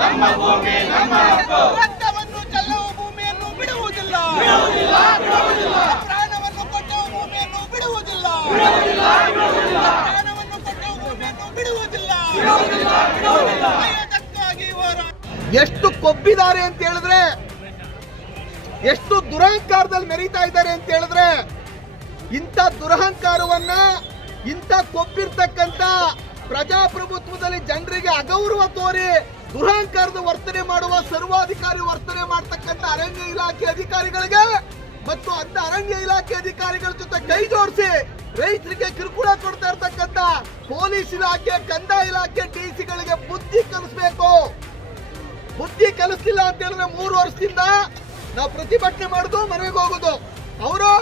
ನಮ್ಮ ಭೂಮಿ ನಮ್ಮ ಹಕ್ಕು. ರಕ್ತವನ್ನು ಚೆಲ್ಲುವ ಭೂಮಿಯನ್ನು ಬಿಡುವುದಿಲ್ಲ, ಪ್ರಾಣವನ್ನು ಕೊಟ್ಟುವ ಭೂಮಿಯನ್ನು ಬಿಡುವುದಿಲ್ಲ, ಪ್ರಾಣವನ್ನು ಕೊಟ್ಟುವ ಭೂಮಿಯನ್ನು ಬಿಡುವುದಿಲ್ಲ. ಎಷ್ಟು ಕೊಬ್ಬಿದ್ದಾರೆ ಅಂತ ಹೇಳಿದ್ರೆ, ಎಷ್ಟು ದುರಹಂಕಾರದಲ್ಲಿ ಮೆರೀತಾ ಇದ್ದಾರೆ ಅಂತ ಹೇಳಿದ್ರೆ, ಇಂಥ ದುರಹಂಕಾರವನ್ನ, ಇಂಥ ಕೊಬ್ಬಿರ್ತಕ್ಕಂಥ ಪ್ರಜಾಪ್ರಭುತ್ವದಲ್ಲಿ ಜನರಿಗೆ ಅಗೌರವ ತೋರಿ ದುರಹಂಕಾರದ ವರ್ತನೆ ಮಾಡುವ ಸರ್ವಾಧಿಕಾರಿ ವರ್ತನೆ ಮಾಡತಕ್ಕಂಥ ಅರಣ್ಯ ಇಲಾಖೆ ಅಧಿಕಾರಿಗಳಿಗೆ ಮತ್ತು ಅಂತ ಅರಣ್ಯ ಇಲಾಖೆ ಅಧಿಕಾರಿಗಳ ಜೊತೆ ಕೈ ಜೋಡಿಸಿ ರೈತರಿಗೆ ಕಿರುಕುಳ ಕೊಡ್ತಾ ಇರ್ತಕ್ಕಂಥ ಪೊಲೀಸ್ ಇಲಾಖೆ, ಕಂದಾಯ ಇಲಾಖೆ, ಡಿಸಿಗಳಿಗೆ ಬುದ್ಧಿ ಕಲಿಸ್ಬೇಕು. ಬುದ್ಧಿ ಕಲಿಸ್ತಿಲ್ಲ ಅಂತ ಹೇಳಿದ್ರೆ 3 ವರ್ಷದಿಂದ ನಾವು ಪ್ರತಿಭಟನೆ ಮಾಡುದು, ಮನೆಗೆ ಹೋಗುದು. ಅವರು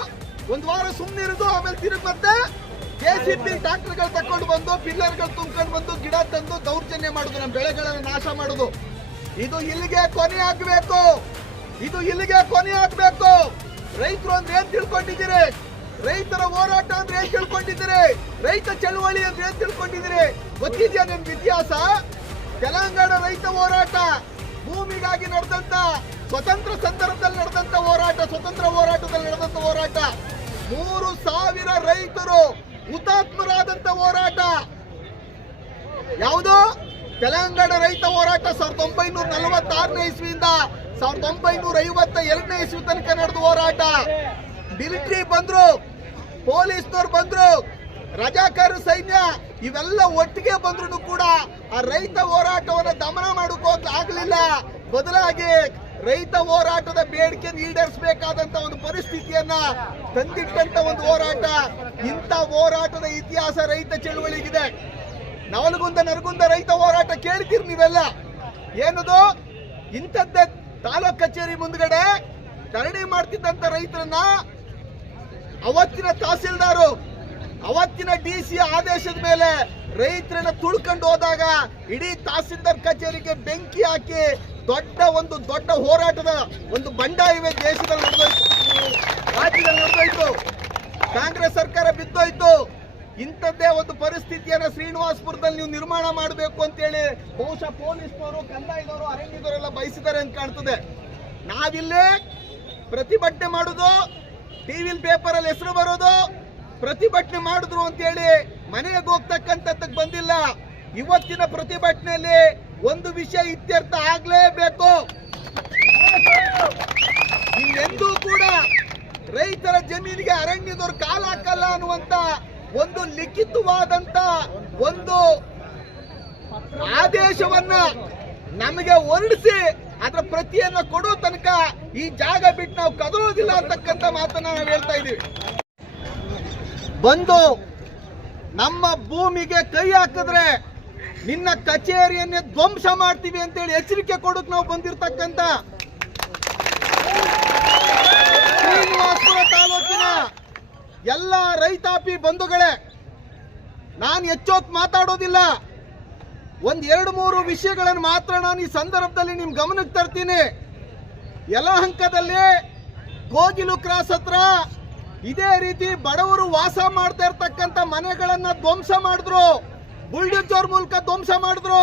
ಒಂದು ವಾರ ಸುಮ್ಮನೆ ಇರುದು, ಆಮೇಲೆ ತಿರುಗಿ ಮತ್ತೆ ಜೆಸಿಬಿ ಟ್ರಾಕ್ಟರ್ಗಳು ತಕೊಂಡು ಬಂದು ಪಿಲ್ಲರ್ಗಳು ತುಂಬ್ಕೊಂಡು ಬಂದು ಗಿಡ ತಂದು ದೌರ್ಜನ್ಯ ಮಾಡುದು, ನಮ್ಮ ಬೆಳೆಗಳನ್ನು ನಾಶ ಮಾಡುದು. ಇದು ಇಲ್ಲಿಗೆ ಕೊನೆ ಆಗ್ಬೇಕು, ಇದು ಇಲ್ಲಿಗೆ ಕೊನೆ ಆಗ್ಬೇಕು. ರೈತರು ಅಂದ್ರೆ ಏನ್ ತಿಳ್ಕೊಂಡಿದ್ದೀರಿ? ರೈತರ ಹೋರಾಟ ಅಂದ್ರೆ ಏನ್ ತಿಳ್ಕೊಂಡಿದ್ದೀರಿ? ರೈತ ಚಳವಳಿ ಅಂದ್ರೆ ಏನ್ ತಿಳ್ಕೊಂಡಿದ್ದೀರಿ? ಗೊತ್ತಿದ್ಯಾ ನಿಮ್ಗೆ ಇತಿಹಾಸ? ತೆಲಂಗಾಣ ರೈತ ಹೋರಾಟ, ಭೂಮಿಗಾಗಿ ನಡೆದಂತ ಸ್ವತಂತ್ರ ಸಂದರ್ಭದಲ್ಲಿ ನಡೆದಂತ ಹೋರಾಟ, ಸ್ವತಂತ್ರ ಹೋರಾಟದಲ್ಲಿ ನಡೆದಂತ ಹೋರಾಟ, 3,000 ರೈತರು ಹುತಾತ್ಮರಾದಂತ ಹೋರಾಟ ಯಾವುದು? ತೆಲಂಗಾಣ ರೈತ ಹೋರಾಟ 1946ನೇ ಇಸ್ವಿಯಿಂದ 1952ನೇ ಇಸ್ವಿ ತನಕ ನಡೆದ ಹೋರಾಟ. ಮಿಲಿಟರಿ ಬಂದ್ರು, ಪೊಲೀಸ್ನವ್ರು ಬಂದ್ರು, ರಜಾಕಾರ ಸೈನ್ಯ ಇವೆಲ್ಲ ಒಟ್ಟಿಗೆ ಬಂದ್ರು ಕೂಡ ಆ ರೈತ ಹೋರಾಟವನ್ನು ದಮನ ಮಾಡೋಕೆ ಆಗ್ಲಿಲ್ಲ. ಬದಲಾಗಿ ರೈತ ಹೋರಾಟದ ಬೇಡಿಕೆಯನ್ನು ಈಡೇರಿಸಬೇಕಾದಂತ ಒಂದು ಪರಿಸ್ಥಿತಿಯನ್ನ ತಂದಿಟ್ಟಂತ ಒಂದು ಹೋರಾಟ. ಇಂಥ ಹೋರಾಟದ ಇತಿಹಾಸ ರೈತ ಚಳವಳಿಗಿದೆ. ನವಲಗುಂದ ನರಗುಂದ ರೈತ ಹೋರಾಟ ಕೇಳ್ತೀರಿ ನೀವೆಲ್ಲ. ಏನದು? ಇಂಥದ್ದೇ ತಾಲೂಕ್ ಕಚೇರಿ ಮುಂದ್ಗಡೆ ಧರಣಿ ಮಾಡ್ತಿದ್ದಂತ ರೈತರನ್ನ ಅವತ್ತಿನ ತಹಸೀಲ್ದಾರು, ಅವತ್ತಿನ ಡಿಸಿ ಆದೇಶದ ಮೇಲೆ ರೈತರನ್ನ ತುಳ್ಕೊಂಡು ಹೋದಾಗ ಇಡೀ ತಹಸೀಲ್ದಾರ್ ಕಚೇರಿಗೆ ಬೆಂಕಿ ಹಾಕಿ ದೊಡ್ಡ ಹೋರಾಟದ ಒಂದು ಬಂಡಾಯವೇ ದೇಶದಲ್ಲಿ ನಡೆದೋಯ್ತು, ರಾಜ್ಯದಲ್ಲಿ ನಡೆದೋಯ್ತು. ಕಾಂಗ್ರೆಸ್ ಸರ್ಕಾರ ಬಿದ್ದೋಯ್ತು. ಇಂಥದ್ದೇ ಒಂದು ಪರಿಸ್ಥಿತಿಯನ್ನ ಶ್ರೀನಿವಾಸಪುರದಲ್ಲಿ ನೀವು ನಿರ್ಮಾಣ ಮಾಡಬೇಕು ಅಂತೇಳಿ ಬಹುಶಃ ಪೊಲೀಸ್ನವರು, ಕಂದಾಯದವರು, ಅರಣ್ಯದವರೆಲ್ಲ ಬಯಸಿದ್ದಾರೆ ಅಂತ ಕಾಣ್ತದೆ. ನಾವಿಲ್ಲೇ ಪ್ರತಿಭಟನೆ ಮಾಡುದು, ಟಿವಿಲ್ ಪೇಪರ್ ಅಲ್ಲಿ ಹೆಸರು ಬರೋದು, ಪ್ರತಿಭಟನೆ ಮಾಡಿದ್ರು ಅಂತೇಳಿ ಮನೆಗೆ ಹೋಗ್ತಕ್ಕಂಥದ್ದಕ್ಕೆ ಬಂದಿಲ್ಲ. ಇವತ್ತಿನ ಪ್ರತಿಭಟನೆಯಲ್ಲಿ ಒಂದು ವಿಷಯ ಇತ್ಯರ್ಥ ಆಗ್ಲೇಬೇಕು. ಇನ್ನೆಂದೂ ಕೂಡ ರೈತರ ಜಮೀನಿಗೆ ಅರಣ್ಯದವರು ಕಾಲ ಹಾಕಲ್ಲ ಅನ್ನುವಂತ ಒಂದು ಲಿಖಿತವಾದಂತ ಒಂದು ಆದೇಶವನ್ನ ನಮಗೆ ಹೊರಡಿಸಿ ಅದರ ಪ್ರತಿಯನ್ನ ಕೊಡೋ ತನಕ ಈ ಜಾಗ ಬಿಟ್ಟು ನಾವು ಕದಲೋದಿಲ್ಲ ಅಂತಕ್ಕಂಥ ಮಾತನ್ನ ನಾವು ಹೇಳ್ತಾ ಇದೀವಿ. ಬಂದು ನಮ್ಮ ಭೂಮಿಗೆ ಕೈ ಹಾಕಿದ್ರೆ ನಿನ್ನ ಕಚೇರಿಯನ್ನೇ ಧ್ವಂಸ ಮಾಡ್ತೀವಿ ಅಂತೇಳಿ ಎಚ್ಚರಿಕೆ ಕೊಡೋಕೆ ನಾವು ಬಂದಿರತಕ್ಕಂತ ಶ್ರೀನಿವಾಸಪುರ ತಾಲೂಕಿನ ಎಲ್ಲ ರೈತಾಪಿ ಬಂಧುಗಳೇ, ನಾನು ಹೆಚ್ಚೋತ್ ಮಾತಾಡೋದಿಲ್ಲ. 1-2-3 ವಿಷಯಗಳನ್ನು ಮಾತ್ರ ನಾನು ಈ ಸಂದರ್ಭದಲ್ಲಿ ನಿಮ್ ಗಮನಕ್ಕೆ ತರ್ತೀನಿ. ಯಲಹಂಕದಲ್ಲಿ ಕೋಗಿಲು ಕ್ರಾಸ್ ಹತ್ರ ಇದೇ ರೀತಿ ಬಡವರು ವಾಸ ಮಾಡ್ತಾ ಇರ್ತಕ್ಕಂಥ ಮನೆಗಳನ್ನ ಧ್ವಂಸ ಮಾಡಿದ್ರು, ಬುಲ್ಡೋಜರ್ ಮೂಲಕ ಧ್ವಂಸ ಮಾಡಿದ್ರು.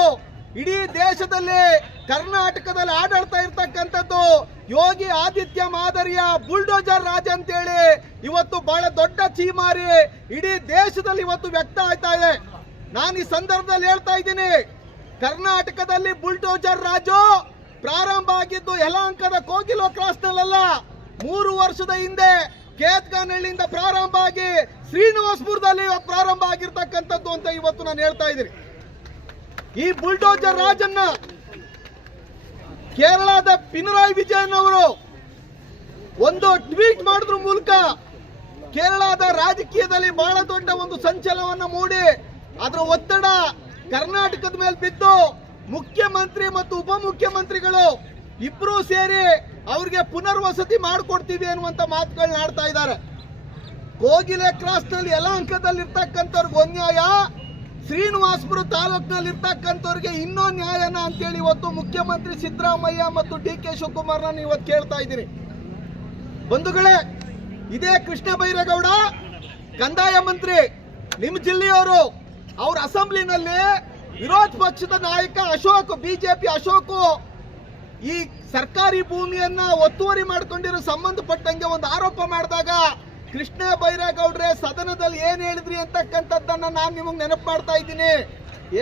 ಇಡೀ ದೇಶದಲ್ಲಿ ಕರ್ನಾಟಕದಲ್ಲಿ ಆಡಳ್ತಾ ಇರ್ತಕ್ಕಂಥದ್ದು ಯೋಗಿ ಆದಿತ್ಯ ಮಾದರಿಯ ಬುಲ್ಡೋಜರ್ ರಾಜ ಅಂತೇಳಿ ಇವತ್ತು ಬಹಳ ದೊಡ್ಡ ಚೀಮಾರಿ ಇಡೀ ದೇಶದಲ್ಲಿ ಇವತ್ತು ವ್ಯಕ್ತ ಆಯ್ತಾ ಇದೆ. ನಾನು ಈ ಸಂದರ್ಭದಲ್ಲಿ ಹೇಳ್ತಾ ಇದ್ದೀನಿ, ಕರ್ನಾಟಕದಲ್ಲಿ ಬುಲ್ಡೋಜರ್ ರಾಜು ಪ್ರಾರಂಭ ಆಗಿದ್ದು ಯಲಹಂಕದ ಕೋಗಿಲು ಕ್ರಾಸ್ನಲ್ಲ, 3 ವರ್ಷದ ಹಿಂದೆ ಕೇತ್ಗಾನಹಳ್ಳಿಯಿಂದ ಪ್ರಾರಂಭ ಆಗಿ ಶ್ರೀನಿವಾಸಪುರದಲ್ಲಿ ಪ್ರಾರಂಭ ಆಗಿರ್ತಕ್ಕಂಥದ್ದು ಅಂತ ಇವತ್ತು ನಾನು ಹೇಳ್ತಾ ಇದ್ದೀನಿ. ಈ ಬುಲ್ಡೋಜರ್ ರಾಜನ್ನ ಕೇರಳದ ಪಿನರಾಯಿ ವಿಜಯನ್ ಅವರು ಒಂದು ಟ್ವೀಟ್ ಮಾಡೋದ್ರ ಮೂಲಕ ಕೇರಳದ ರಾಜಕೀಯದಲ್ಲಿ ಬಹಳ ದೊಡ್ಡ ಒಂದು ಸಂಚಲನವನ್ನು ಮೂಡಿ ಅದರ ಒತ್ತಡ ಕರ್ನಾಟಕದ ಮೇಲೆ ಬಿದ್ದು ಮುಖ್ಯಮಂತ್ರಿ ಮತ್ತು ಉಪಮುಖ್ಯಮಂತ್ರಿಗಳು ಇಬ್ರು ಸೇರಿ ಅವ್ರಿಗೆ ಪುನರ್ವಸತಿ ಮಾಡಿಕೊಡ್ತೀವಿ ಅನ್ನುವಂತ ಮಾತುಗಳನ್ನ ಆಡ್ತಾ ಇದ್ದಾರೆ. ಕೋಗಿಲೆ ಕ್ರಾಸ್ ನಲ್ಲಿ ಯಲಹಂಕದಲ್ಲಿ ಇರ್ತಕ್ಕಂಥವ್ರಿಗೆ ಒಂದ್ ನ್ಯಾಯ, ಶ್ರೀನಿವಾಸಪುರ ತಾಲೂಕಿನಲ್ಲಿ ಇರ್ತಕ್ಕಂಥವ್ರಿಗೆ ಇನ್ನೊಂದು ನ್ಯಾಯನ ಅಂತೇಳಿ ಇವತ್ತು ಮುಖ್ಯಮಂತ್ರಿ ಸಿದ್ದರಾಮಯ್ಯ ಮತ್ತು ಡಿ.ಕೆ. ಶಿವಕುಮಾರ್ ನಾನು ಇವತ್ತು ಕೇಳ್ತಾ ಇದ್ದೀನಿ. ಬಂಧುಗಳೇ, ಇದೇ ಕೃಷ್ಣ ಬೈರೇಗೌಡ ಕಂದಾಯ ಮಂತ್ರಿ, ನಿಮ್ಮ ಜಿಲ್ಲೆಯವರು, ಅವ್ರ ಅಸೆಂಬ್ಲಿನಲ್ಲಿ ವಿರೋಧ ಪಕ್ಷದ ನಾಯಕ ಅಶೋಕ್, ಬಿಜೆಪಿ ಅಶೋಕ್ ಈ ಸರ್ಕಾರಿ ಭೂಮಿಯನ್ನ ಒತ್ತುವರಿ ಮಾಡ್ಕೊಂಡಿರೋ ಸಂಬಂಧಪಟ್ಟಂಗೆ ಒಂದು ಆರೋಪ ಮಾಡಿದಾಗ ಕೃಷ್ಣ ಬೈರೇಗೌಡ್ರೆ ಸದನದಲ್ಲಿ ಏನ್ ಹೇಳಿದ್ರಿ ಅಂತಕ್ಕಂಥದ್ದನ್ನ ನಾನು ನಿಮಗೆ ನೆನಪು ಮಾಡ್ತಾ ಇದ್ದೀನಿ.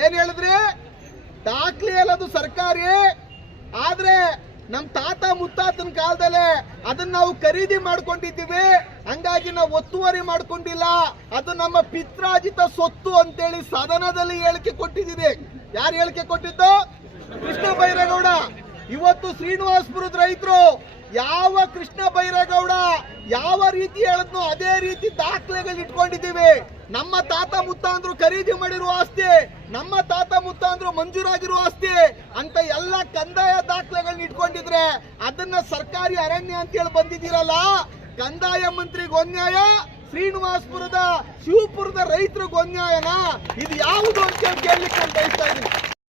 ಏನ್ ಹೇಳಿದ್ರಿ? ದಾಖಲೆ ಅದು ಸರ್ಕಾರಿ, ಆದ್ರೆ ನಮ್ ತಾತ ಮುತ್ತಾತನ ಕಾಲದಲ್ಲೇ ಅದನ್ನ ನಾವು ಖರೀದಿ ಮಾಡ್ಕೊಂಡಿದ್ದೀವಿ, ಹಂಗಾಗಿ ನಾವು ಒತ್ತುವರಿ ಮಾಡ್ಕೊಂಡಿಲ್ಲ, ಅದು ನಮ್ಮ ಪಿತ್ರಾಜಿತ ಸೊತ್ತು ಅಂತೇಳಿ ಸದನದಲ್ಲಿ ಹೇಳಿಕೆ ಕೊಟ್ಟಿದ್ದೀರಿ. ಯಾರು ಹೇಳಿಕೆ ಕೊಟ್ಟಿದ್ದು? ಕೃಷ್ಣ ಬೈರೇಗೌಡ. ಇವತ್ತು ಶ್ರೀನಿವಾಸಪುರದ ರೈತರು ಯಾವ ಕೃಷ್ಣ ಬೈರೇಗೌಡ ಯಾವ ರೀತಿ ಹೇಳಿದ್ನೋ ಅದೇ ರೀತಿ ದಾಖಲೆಗಳು ಇಟ್ಕೊಂಡಿದ್ದೀವಿ. ನಮ್ಮ ತಾತ ಮುತ್ತಾಂದ್ರು ಖರೀದಿ ಮಾಡಿರುವ ಆಸ್ತಿ, ನಮ್ಮ ತಾತ ಮುತ್ತಾಂದ್ರು ಮಂಜೂರಾಗಿರುವ ಆಸ್ತಿ ಅಂತ ಎಲ್ಲ ಕಂದಾಯ ದಾಖಲೆಗಳನ್ನ ಇಟ್ಕೊಂಡಿದ್ರೆ ಅದನ್ನ ಸರ್ಕಾರಿ ಅರಣ್ಯ ಅಂತ ಹೇಳಿ ಬಂದಿದ್ದೀರಲ್ಲ, ಕಂದಾಯ ಮಂತ್ರಿಗೆ ಒಂದ್ನ್ಯಾಯ, ಶ್ರೀನಿವಾಸಪುರದ ಶಿವಪುರದ ರೈತರಿಗೆ ಒಂದ್ನ್ಯಾಯನ? ಇದು ಯಾವುದು ಅಂತ ಕೇಳಲಿಕ್ಕೆ ಬಯಸ್ತಾ ಇದ್ದೀನಿ.